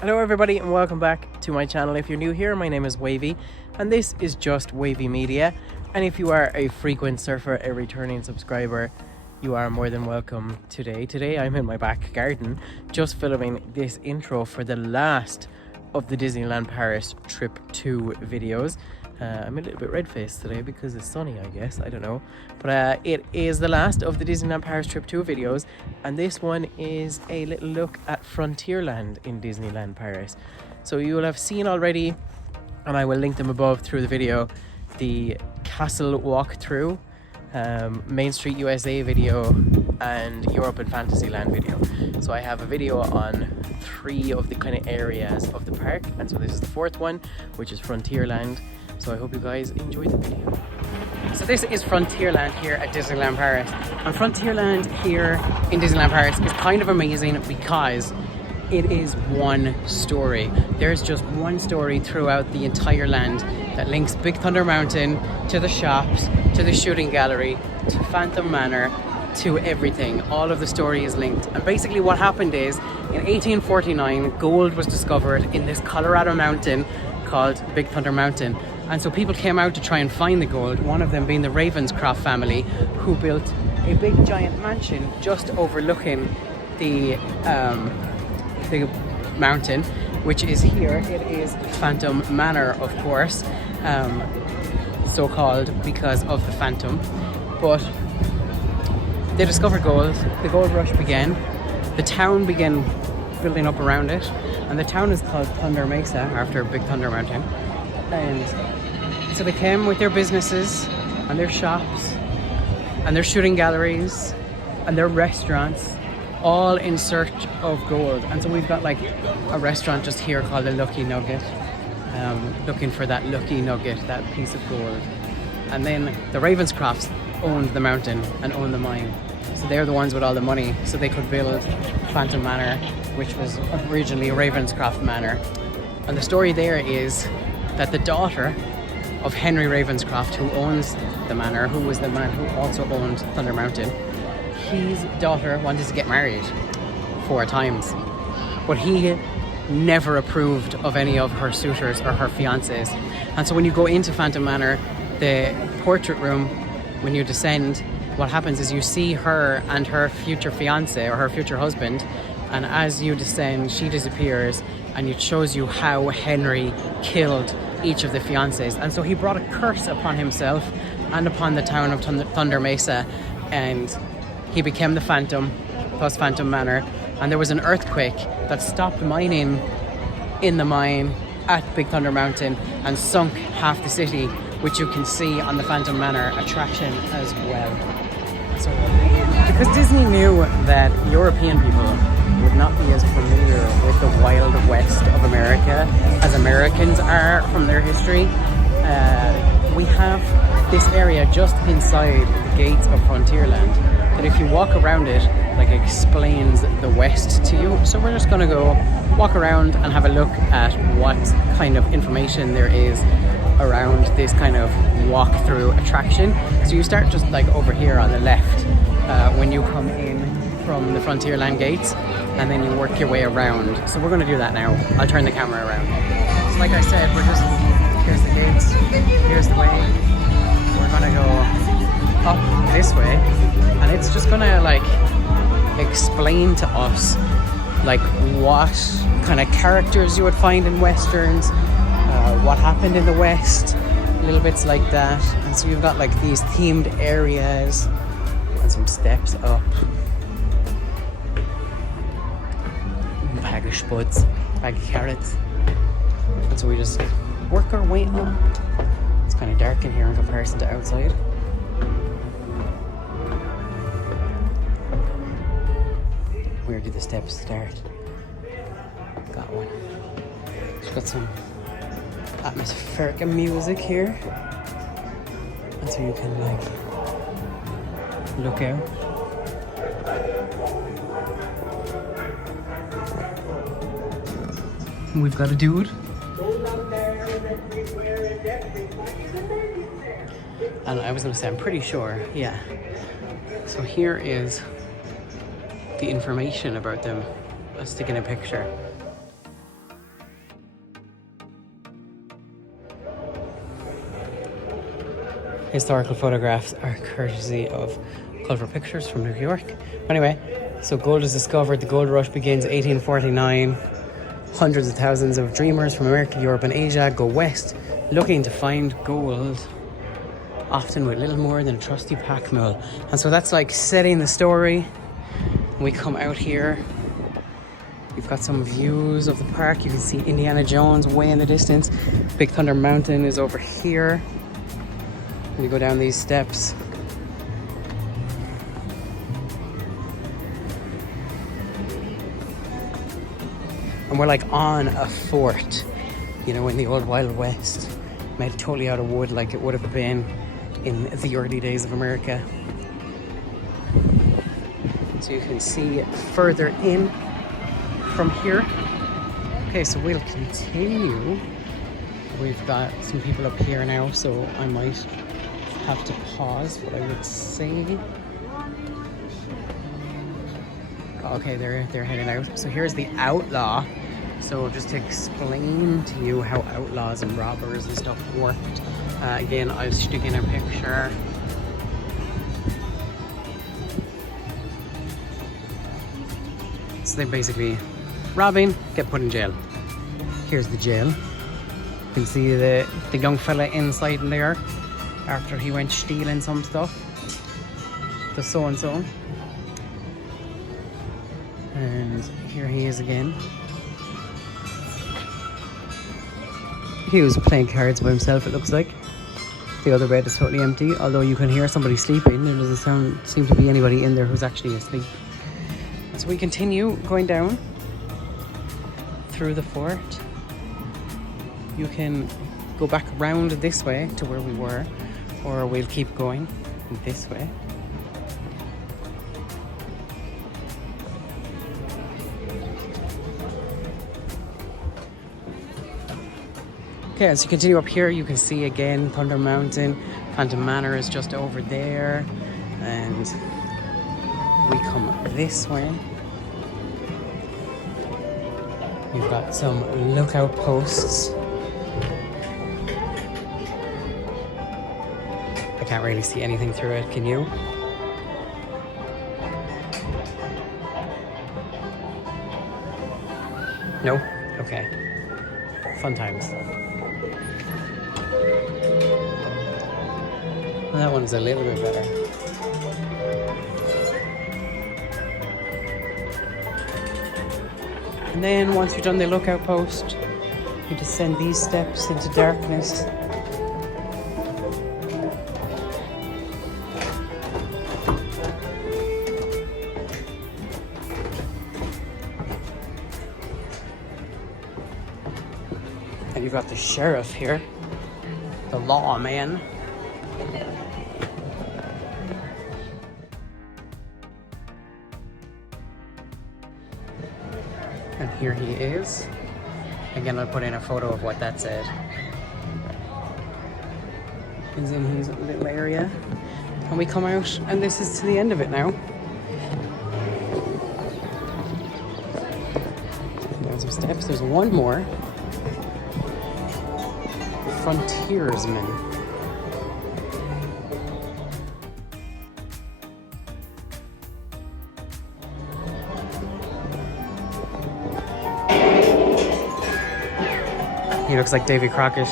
Hello everybody and welcome back to my channel. If you're new here, my name is Wavy and this is just Wavy Media, and if you are a frequent surfer, a returning subscriber, you are more than welcome today. Today I'm in my back garden just filming this intro for the last of the Disneyland Paris Trip 2 videos. I'm a little bit red-faced today because it's sunny, I guess, I don't know. But it is the last of the Disneyland Paris Trip 2 videos, and this one is a little look at Frontierland in Disneyland Paris. So you will have seen already, and I will link them above through the video, the castle walkthrough, Main Street USA video, and Europe and Fantasyland video. So I have a video on 3 of the kind of areas of the park, and so this is the 4th one, which is Frontierland. So I hope you guys enjoyed the video. So this is Frontierland here at Disneyland Paris. And Frontierland here in Disneyland Paris is kind of amazing because it is one story. There's just one story throughout the entire land that links Big Thunder Mountain to the shops, to the shooting gallery, to Phantom Manor, to everything. All of the story is linked. And basically what happened is, in 1849, gold was discovered in this Colorado mountain called Big Thunder Mountain. And so people came out to try and find the gold, one of them being the Ravenscroft family, who built a big giant mansion just overlooking the mountain, which is here. It is Phantom Manor, of course, so called because of the Phantom. But they discovered gold, the gold rush began, the town began building up around it, and the town is called Thunder Mesa after Big Thunder Mountain. And so they came with their businesses and their shops and their shooting galleries and their restaurants, all in search of gold. And so we've got like a restaurant just here called the Lucky Nugget, looking for that lucky nugget, that piece of gold. And then the Ravenscrofts owned the mountain and owned the mine. So they're the ones with all the money, so they could build Phantom Manor, which was originally Ravenscroft Manor. And the story there is that the daughter of Henry Ravenscroft, who owns the manor, who was the man who also owned Thunder Mountain, his daughter wanted to get married 4 times, but he never approved of any of her suitors or her fiancés. And so when you go into Phantom Manor, the portrait room, when you descend, what happens is you see her and her future fiancé or her future husband, and as you descend, she disappears, and it shows you how Henry killed each of the fiancés. And so he brought a curse upon himself and upon the town of Thunder Mesa, and he became the Phantom plus Phantom Manor. And there was an earthquake that stopped mining in the mine at Big Thunder Mountain and sunk half the city, which you can see on the Phantom Manor attraction as well. So because Disney knew that European people would not be as familiar with the wild west of America as Americans are from their history, we have this area just inside the gates of Frontierland that if you walk around it, like, explains the west to you. So we're just gonna go walk around and have a look at what kind of information there is around this kind of walk-through attraction. So you start just like over here on the left when you come in from the Frontierland gates, and then you work your way around. So we're going to do that now. I'll turn the camera around. So like I said, here's the gates, here's the way. We're going to go up this way, and it's just going to like explain to us like what kind of characters you would find in westerns, what happened in the West, little bits like that. And so you've got like these themed areas and some steps up. Bag of spuds, bag of carrots. And so we just work our way up. It's kind of dark in here in comparison to outside. Where do the steps start? Got one. It's got some atmospheric music here, and so you can like look out. We've got a dude, and I was gonna say I'm pretty sure, yeah. So here is the information about them. Let's stick in a picture. historical photographs are courtesy of Culver Pictures from New York. Anyway, so gold is discovered. The gold rush begins 1849. Hundreds of thousands of dreamers from America, Europe and Asia go west looking to find gold, often with little more than a trusty pack mule. And so that's like setting the story. We come out here. We've got some views of the park. You can see Indiana Jones way in the distance. Big Thunder Mountain is over here. And you go down these steps. And we're like on a fort, you know, in the old Wild West, made totally out of wood like it would have been in the early days of America. So you can see further in from here. Okay, so we'll continue. We've got some people up here now, so I might have to pause what I would say. Okay, they're heading out. So here's the outlaw. So just to explain to you how outlaws and robbers and stuff worked. Again, I'll stick in a picture. So they basically robbing, get put in jail. Here's the jail. You can see the young fella inside in there after he went stealing some stuff. The so-and-so. And here he is again. He was playing cards by himself, it looks like. The other bed is totally empty, although you can hear somebody sleeping. There doesn't seem to be anybody in there who's actually asleep. So we continue going down through the fort. You can go back around this way to where we were, or we'll keep going this way. Okay, as you continue up here, you can see again Thunder Mountain. Phantom Manor is just over there. And we come this way. You've got some lookout posts. I can't really see anything through it, can you? No? Okay. Fun times. That one's a little bit better. And then once you've done the lookout post, you descend these steps into darkness. And you've got the sheriff here, the lawman. And here he is. Again, I'll put in a photo of what that said. He's in his little area. And we come out, and this is to the end of it now. There's some steps. There's one more. Frontiersman. He looks like Davy Crockett.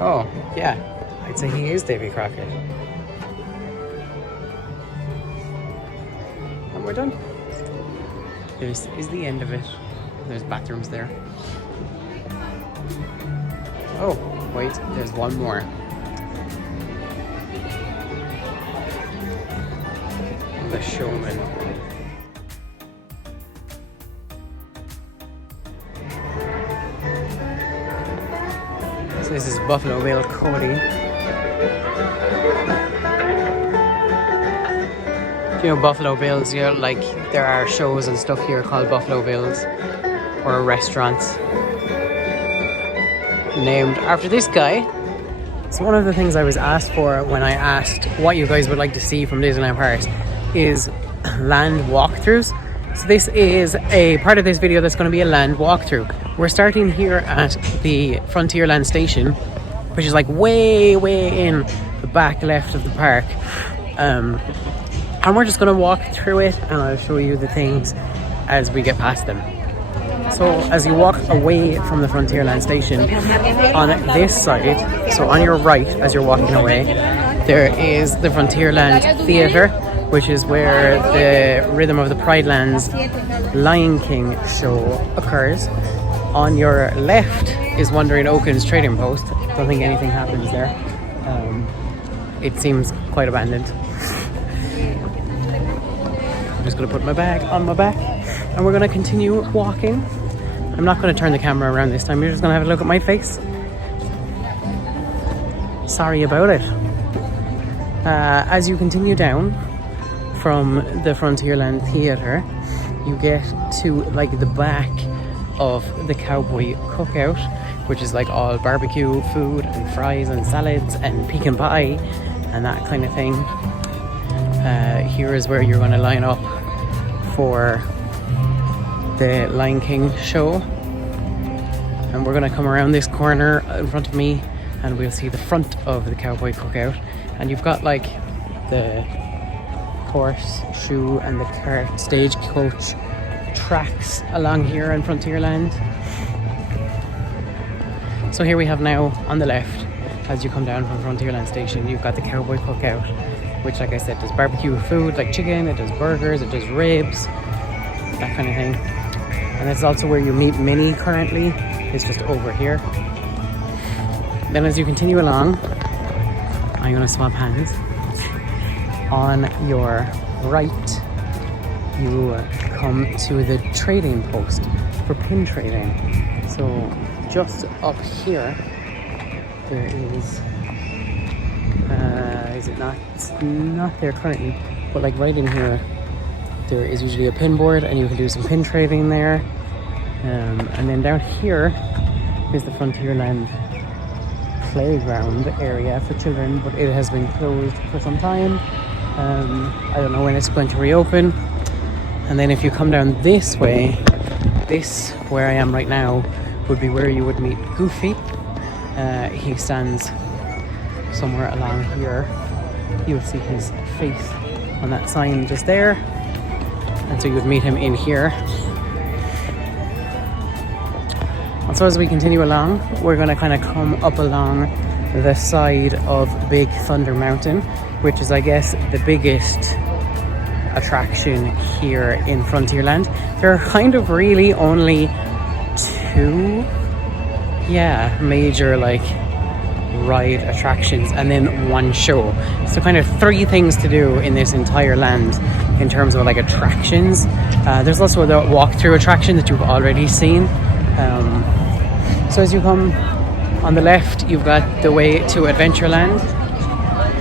Oh, yeah. I'd say he is Davy Crockett. And we're done. This is the end of it. There's bathrooms there. Oh, wait, there's one more. The Showman. So this is Buffalo Bill Cody. You know Buffalo Bills, you know, like there are shows and stuff here called Buffalo Bills, or restaurants named after this guy. So one of the things I was asked for when I asked what you guys would like to see from Disneyland Paris is land walkthroughs. So this is a part of this video that's going to be a land walkthrough. We're starting here at the Frontierland station, which is like way in the back left of the park. And we're just going to walk through it and I'll show you the things as we get past them. So as you walk away from the Frontierland station, on this side, so on your right as you're walking away, there is the Frontierland Theatre, which is where the Rhythm of the Pride Lands Lion King show occurs. On your left is Wandering Oaken's trading post. Don't think anything happens there. It seems quite abandoned. I'm just going to put my bag on my back and we're going to continue walking. I'm not going to turn the camera around this time. You're just going to have a look at my face. Sorry about it. As you continue down from the Frontierland Theatre, you get to like the back of the Cowboy Cookout, which is like all barbecue food and fries and salads and pecan pie and that kind of thing. Here is where you're going to line up for the Lion King show, and we're going to come around this corner in front of me and we'll see the front of the Cowboy Cookout, and you've got like the horseshoe and the cart stagecoach tracks along here in Frontierland. So here we have now on the left, as you come down from Frontierland station, you've got the Cowboy Cookout, which like I said does barbecue food like chicken, it does burgers, it does ribs, that kind of thing. And that's also where you meet Minnie currently. It's just over here. Then as you continue along, I'm going to swap hands. On your right, you come to the trading post for pin trading. So just up here, there is it not? It's not there currently, but like right in here, there is usually a pin board and you can do some pin trading there. And then down here is the Frontierland playground area for children, but it has been closed for some time. I don't know when it's going to reopen. And then if you come down this way, this where I am right now would be where you would meet Goofy. He stands somewhere along here. You'll see his face on that sign just there, and so you would meet him in here. And so as we continue along, we're going to kind of come up along the side of Big Thunder Mountain, which is, I guess, the biggest attraction here in Frontierland. There are kind of really only two major like ride attractions and then one show, so kind of three things to do in this entire land in terms of like attractions. There's also the walkthrough attraction that you've already seen. So as you come on the left, you've got the way to Adventureland.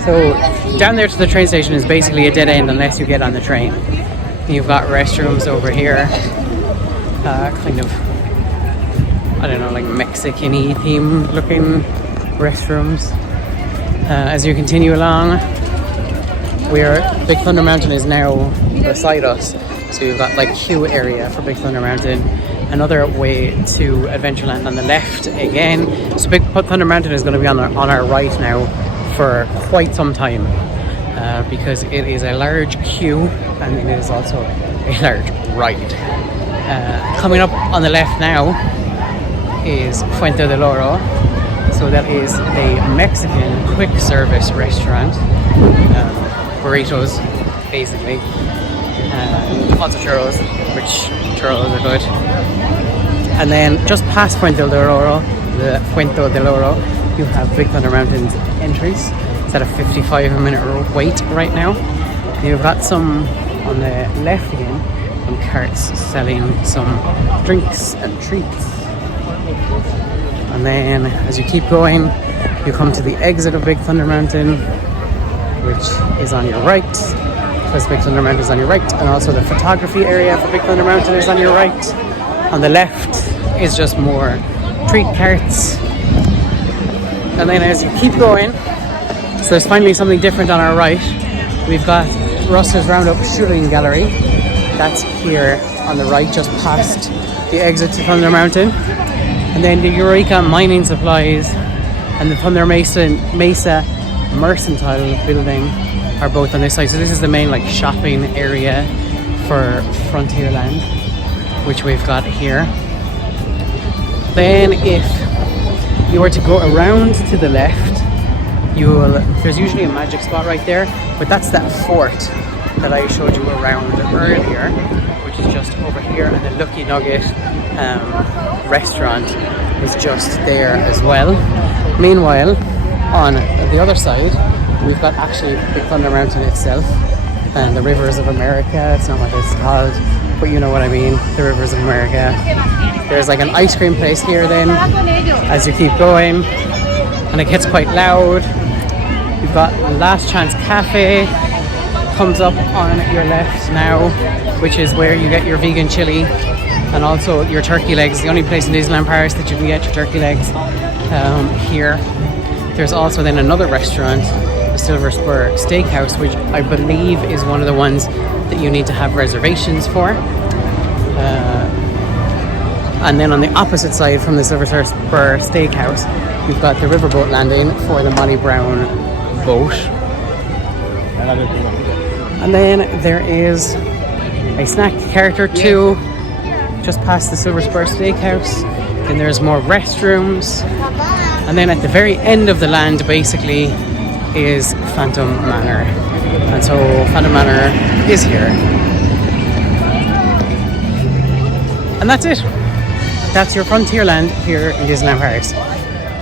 So down there to the train station is basically a dead end unless you get on the train. You've got restrooms over here, kind of, I don't know, like Mexican-y themed looking restrooms. As you continue along, where Big Thunder Mountain is now beside us, so you've got like queue area for Big Thunder Mountain. Another way to Adventureland on the left again. So Big Thunder Mountain is going to be on our right now for quite some time, because it is a large queue and it is also a large ride. Coming up on the left now is Fuente del Oro. So that is a Mexican quick service restaurant. Burritos, basically. Also churros, which churros are good. And then just past Fuente del Oro, you have Big Thunder Mountain's entries. It's at a 55-minute wait right now. You've got some on the left again, some carts selling some drinks and treats. And then as you keep going, you come to the exit of Big Thunder Mountain, which is on your right. Because Big Thunder Mountain is on your right, and also the photography area for Big Thunder Mountain is on your right. On the left is just more treat carts. And then as you keep going, so there's finally something different on our right. We've got Russell's Roundup Shooting Gallery. That's here on the right, just past the exit to Thunder Mountain. And then the Eureka Mining Supplies and the Thunder Mesa Mercantile Building are both on this side. So this is the main like shopping area for Frontierland, which we've got here. Then if you were to go around to the left, there's usually a magic spot right there, but that's that fort that I showed you around earlier, which is just over here, and the Lucky Nugget restaurant is just there as well. Meanwhile, on the other side, we've got actually Big Thunder Mountain itself and the Rivers of America. It's not what it's called, but you know what I mean, the Rivers of America. There's like an ice cream place here then as you keep going, and it gets quite loud. You've got Last Chance Cafe comes up on your left now, which is where you get your vegan chili and also your turkey legs. The only place in Disneyland Paris that you can get your turkey legs here. There's also then another restaurant, the Silver Spur Steakhouse, which I believe is one of the ones that you need to have reservations for. And then on the opposite side from the Silver Spur Steakhouse, you've got the riverboat landing for the Molly Brown boat. And then there is a snack cart or two just past the Silver Spur Steakhouse. Then there's more restrooms. And then at the very end of the land, basically, is Phantom Manor. And so Phantom Manor is here. And that's it. That's your Frontierland here in Disneyland Paris.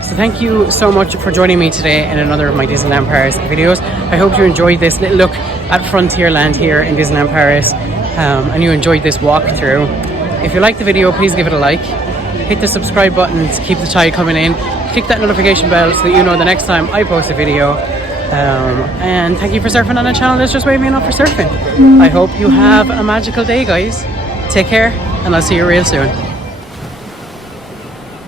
So thank you so much for joining me today in another of my Disneyland Paris videos. I hope you enjoyed this little look at Frontierland here in Disneyland Paris, and you enjoyed this walkthrough. If you liked the video, please give it a like. Hit the subscribe button to keep the tide coming in. Click that notification bell so that you know the next time I post a video. And thank you for surfing on a channel that's just waving up for surfing. I hope you have a magical day, guys. Take care, and I'll see you real soon.